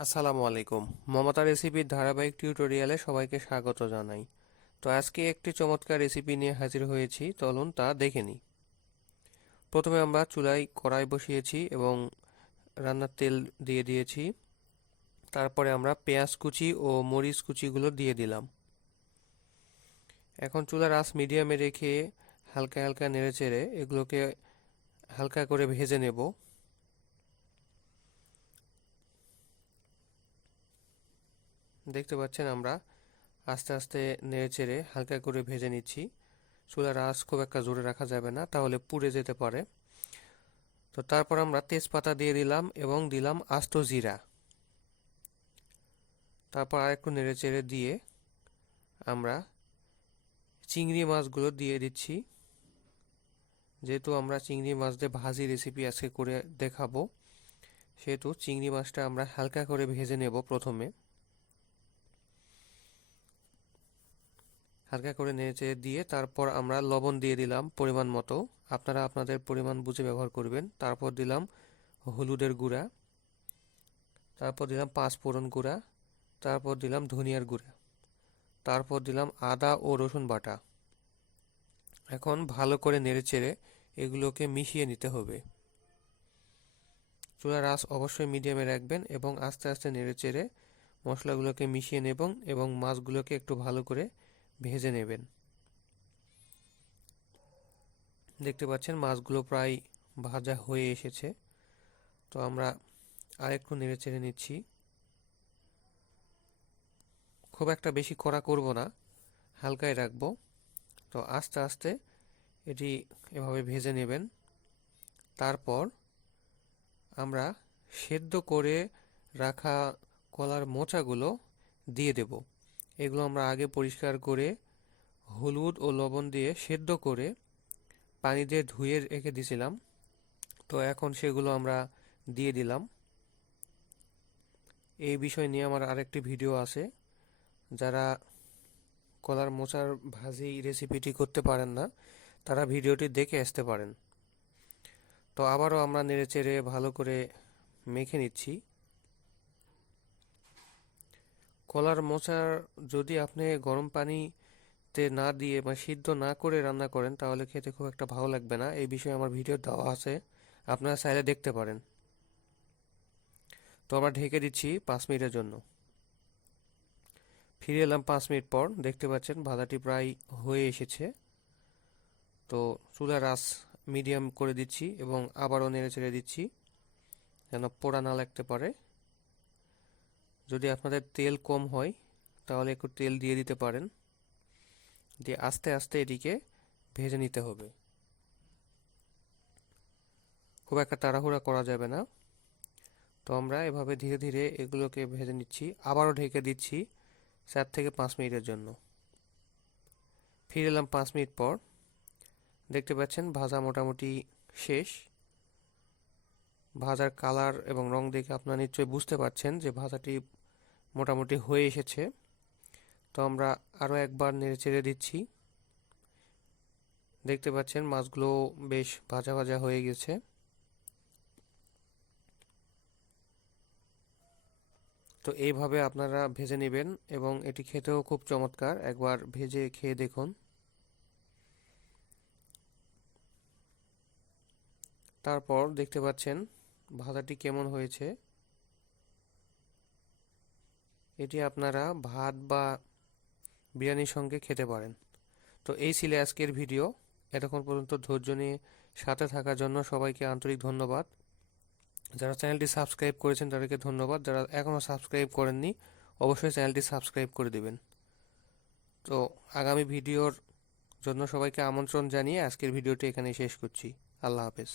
আসসালামু আলাইকুম। মমতা রেসিপির ধারাবাহিক টিউটোরিয়ালে সবাইকে স্বাগত জানাই। তো আজকে একটি চমৎকার রেসিপি নিয়ে হাজির হয়েছি, চলুন তা দেখে নিই। প্রথমে আমরা চুলায় কড়াই বসিয়েছি এবং রান্নার তেল দিয়ে দিয়েছি। তারপরে আমরা পেঁয়াজ কুচি ও মরিচ কুচিগুলো দিয়ে দিলাম। এখন চুলার আঁচ মিডিয়ামে রেখে হালকা হালকা নেড়েচেড়ে এগুলোকে হালকা করে ভেজে নেব। দেখতে পাচ্ছেন আমরা আস্তে আস্তে নেড়েচেড়ে হালকা করে ভেজে নিচ্ছি। চুলার আঁচ খুব একটা জোরে রাখা যাবে না, তাহলে পুড়ে যেতে পারে। তো তারপর আমরা তেজপাতা দিয়ে দিলাম এবং দিলাম আস্ত জিরা। তারপর আরেকটু নেড়েচেড়ে দিয়ে আমরা চিংড়ি মাছগুলো দিয়ে দিচ্ছি। যেহেতু আমরা চিংড়ি মাছ দিয়ে ভাজি রেসিপি আজকে করে দেখাবো, সেহেতু চিংড়ি মাছটা আমরা হালকা করে ভেজে নেব। প্রথমে হালকা করে নেড়েচেড়ে দিয়ে তারপর আমরা লবণ দিয়ে দিলাম পরিমাণ মতো। আপনারা আপনাদের পরিমাণ বুঝে ব্যবহার করবেন। তারপর দিলাম হলুদের গুঁড়া, তারপর দিলাম পাঁচফোড়ন গুঁড়া, তারপর দিলাম ধনিয়ার গুঁড়া, তারপর দিলাম আদা ও রসুন বাটা। এখন ভালো করে নেড়েচেড়ে এগুলোকে মিশিয়ে নিতে হবে। চুলার আঁচ অবশ্যই মিডিয়ামে রাখবেন এবং আস্তে আস্তে নেড়েচেড়ে মশলাগুলোকে মিশিয়ে নেবেন এবং মাছগুলোকে একটু ভালো করে ভেজে নেবেন। দেখতে পাচ্ছেন মাছগুলো প্রায় ভাজা হয়ে এসেছে। তো আমরা আরেকটু নেড়েচেড়ে নিচ্ছি। খুব একটা বেশি কড়া করব না, হালকাই রাখবো। তো আস্তে আস্তে এটি এভাবে ভেজে নেবেন। তারপর আমরা সেদ্ধ করে রাখা কলার মোচাগুলো দিয়ে দেব। এগুলো আমরা আগে পরিষ্কার করে হলুদ ও লবণ দিয়ে সেদ্ধ করে পানি দিয়ে ধুয়ে রেখে দিয়েছিলাম। তো এখন সেগুলো আমরা দিয়ে দিলাম। এই বিষয় নিয়ে আমার আরেকটি ভিডিও আছে। যারা কলার মোচার ভাজি রেসিপিটি করতে পারেন না, তারা ভিডিওটি দেখে আসতে পারেন। তো আবারও আমরা নেড়েচেড়ে ভালো করে মেখে নিচ্ছি। কলার মোচার যদি আপনি গরম পানিতে না দিয়ে বা সিদ্ধ না করে রান্না করেন, তাহলে খেতে খুব একটা ভালো লাগবে না। এই বিষয়ে আমার ভিডিও দেওয়া আছে, আপনারা চাইলে দেখতে পারেন। তো আমরা ঢেকে দিচ্ছি 5 মিনিটের জন্য। ফিরে এলাম 5 মিনিট পর। দেখতে পাচ্ছেন ভাজাটি প্রায় হয়ে এসেছে। তো চুলার আঁচ মিডিয়াম করে দিচ্ছি এবং আবারও নেড়ে চেড়ে দিচ্ছি যেন পোড়া না লাগতে পারে। যদি আপনাদের তেল কম হয় তাহলে একটু তেল দিয়ে দিতে পারেন। দিয়ে আস্তে আস্তে এটিকে ভেজে নিতে হবে। খুব একটা তাড়াহুড়া করা যাবে না। তো আমরা এভাবে ধীরে ধীরে এগুলোকে ভেজে নিচ্ছি। আবারও ঢেকে দিচ্ছি 4 থেকে 5 মিনিটের জন্য। ফিরে এলাম 5 মিনিট পর। দেখতে পাচ্ছেন ভাজা মোটামুটি শেষ। ভাজার কালার এবং রং দেখে আপনারা নিশ্চয়ই বুঝতে পারছেন যে ভাজাটি মোটামুটি হয়ে এসেছে। তো আমরা আরও একবার নেড়ে চেড়ে দিচ্ছি। দেখতে পাচ্ছেন মাছগুলো বেশ ভাজা ভাজা হয়ে গেছে। তো এইভাবে আপনারা ভেজে নেবেন এবং এটি খেতেও খুব চমৎকার। একবার ভেজে খেয়ে দেখুন। তারপর দেখতে পাচ্ছেন ভাজাটি কেমন হয়েছে। এটি আপনারা ভাত বা বিরিয়ানির সঙ্গে খেতে পারেন। তো এই ছিল আজকের ভিডিও। এতক্ষণ পর্যন্ত ধৈর্য নিয়ে সাথে থাকার জন্য সবাইকে আন্তরিক ধন্যবাদ। যারা চ্যানেলটি সাবস্ক্রাইব করেছেন তাদেরকে ধন্যবাদ। যারা এখনও সাবস্ক্রাইব করেননি, অবশ্যই চ্যানেলটি সাবস্ক্রাইব করে দিবেন। তো আগামী ভিডিওর জন্য সবাইকে আমন্ত্রণ জানিয়ে আজকের ভিডিওটি এখানেই শেষ করছি। আল্লাহ হাফেজ।